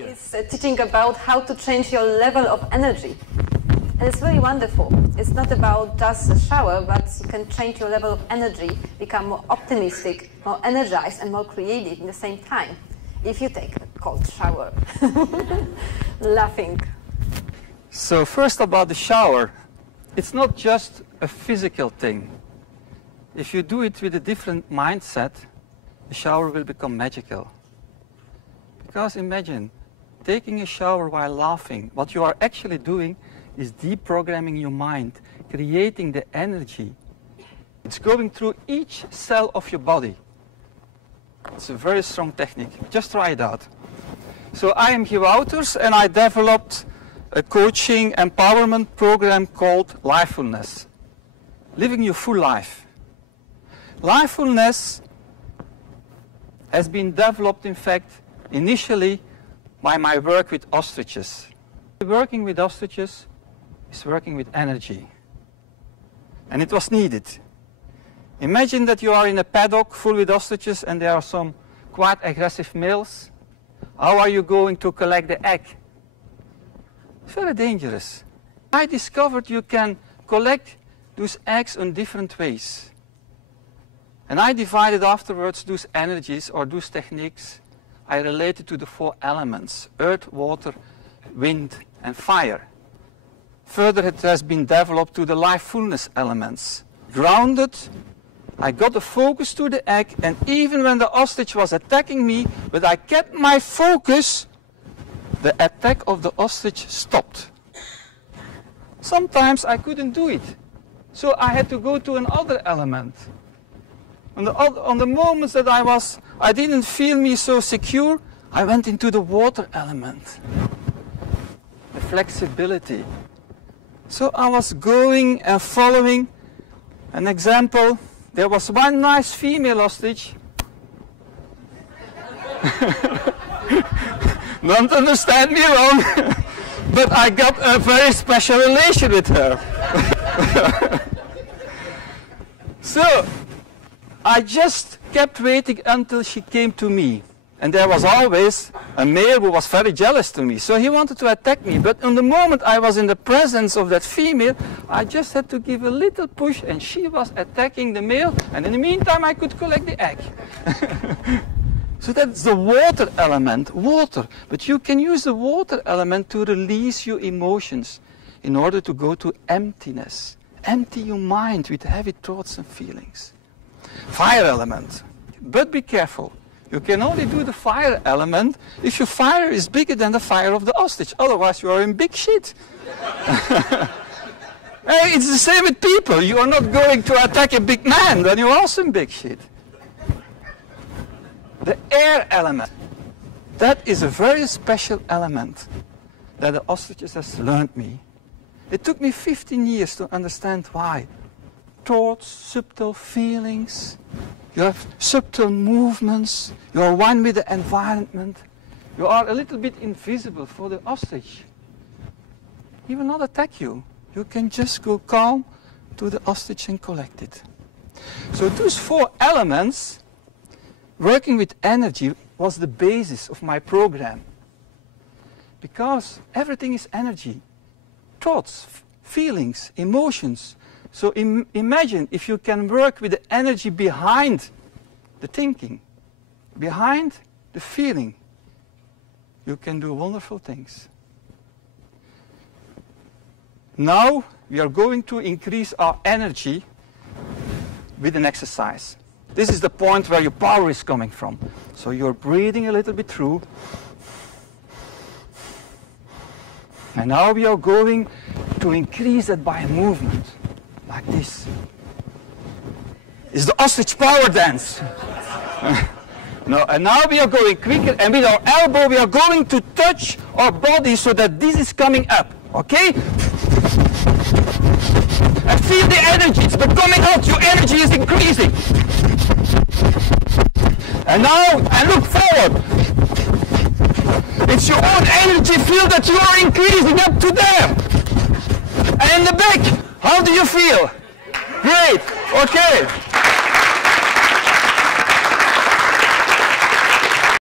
here. It's teaching about how to change your level of energy. And it's really wonderful. It's not about just a shower, but you can change your level of energy, become more optimistic, more energized, and more creative in the same time if you take a cold shower. Laughing. So first about the shower. It's not just a physical thing. If you do it with a different mindset, the shower will become magical. Because imagine taking a shower while laughing. What you are actually doing is deprogramming your mind, creating the energy. It's going through each cell of your body. It's a very strong technique. Just try it out. So I am Wauters, and I developed a coaching empowerment program called Lifefullness. Living your full life. Lifefullness has been developed, in fact, initially by my work with ostriches. Working with ostriches is working with energy. And it was needed. Imagine that you are in a paddock full with ostriches and there are some quite aggressive males. How are you going to collect the egg? It's very dangerous. I discovered you can collect those eggs in different ways. And I divided afterwards those energies or those techniques I related to the 4 elements: earth, water, wind, and fire. Further, it has been developed to the lifefulness elements. Grounded, I got the focus to the egg, and even when the ostrich was attacking me, but I kept my focus, the attack of the ostrich stopped. Sometimes I couldn't do it, so I had to go to another element. On the moments that I didn't feel me so secure, I went into the water element. The flexibility. So I was going and following. An example, there was one nice female ostrich. Don't understand me wrong, but I got a very special relation with her. So I just kept waiting until she came to me. And there was always a male who was very jealous to me. So he wanted to attack me. But in the moment I was in the presence of that female, I just had to give a little push and she was attacking the male. And in the meantime I could collect the egg. So that's the water element, water. But you can use the water element to release your emotions in order to go to emptiness. Empty your mind with heavy thoughts and feelings. Fire element. But be careful. You can only do the fire element if your fire is bigger than the fire of the ostrich. Otherwise you are in big shit. Hey, it's the same with people. You are not going to attack a big man, then you're also in big shit. The air element. That is a very special element that the ostriches has learned me. It took me 15 years to understand why. Thoughts, subtle feelings, you have subtle movements, you are one with the environment, you are a little bit invisible for the ostrich. He will not attack you. You can just go calm to the ostrich and collect it. So those 4 elements, working with energy, was the basis of my program. Because everything is energy. Thoughts, feelings, emotions. So imagine if you can work with the energy behind the thinking, behind the feeling, you can do wonderful things. Now we are going to increase our energy with an exercise. This is the point where your power is coming from. So you're breathing a little bit through. And now we are going to increase it by a movement. Like this. It's the ostrich power dance. No, and now we are going quicker, and with our elbow we are going to touch our body so that this is coming up. Okay? And feel the energy, it's becoming hot, your energy is increasing. And now, and look forward. It's your own energy, feel that you are increasing up to there. And in the back. How do you feel? Great. Okay.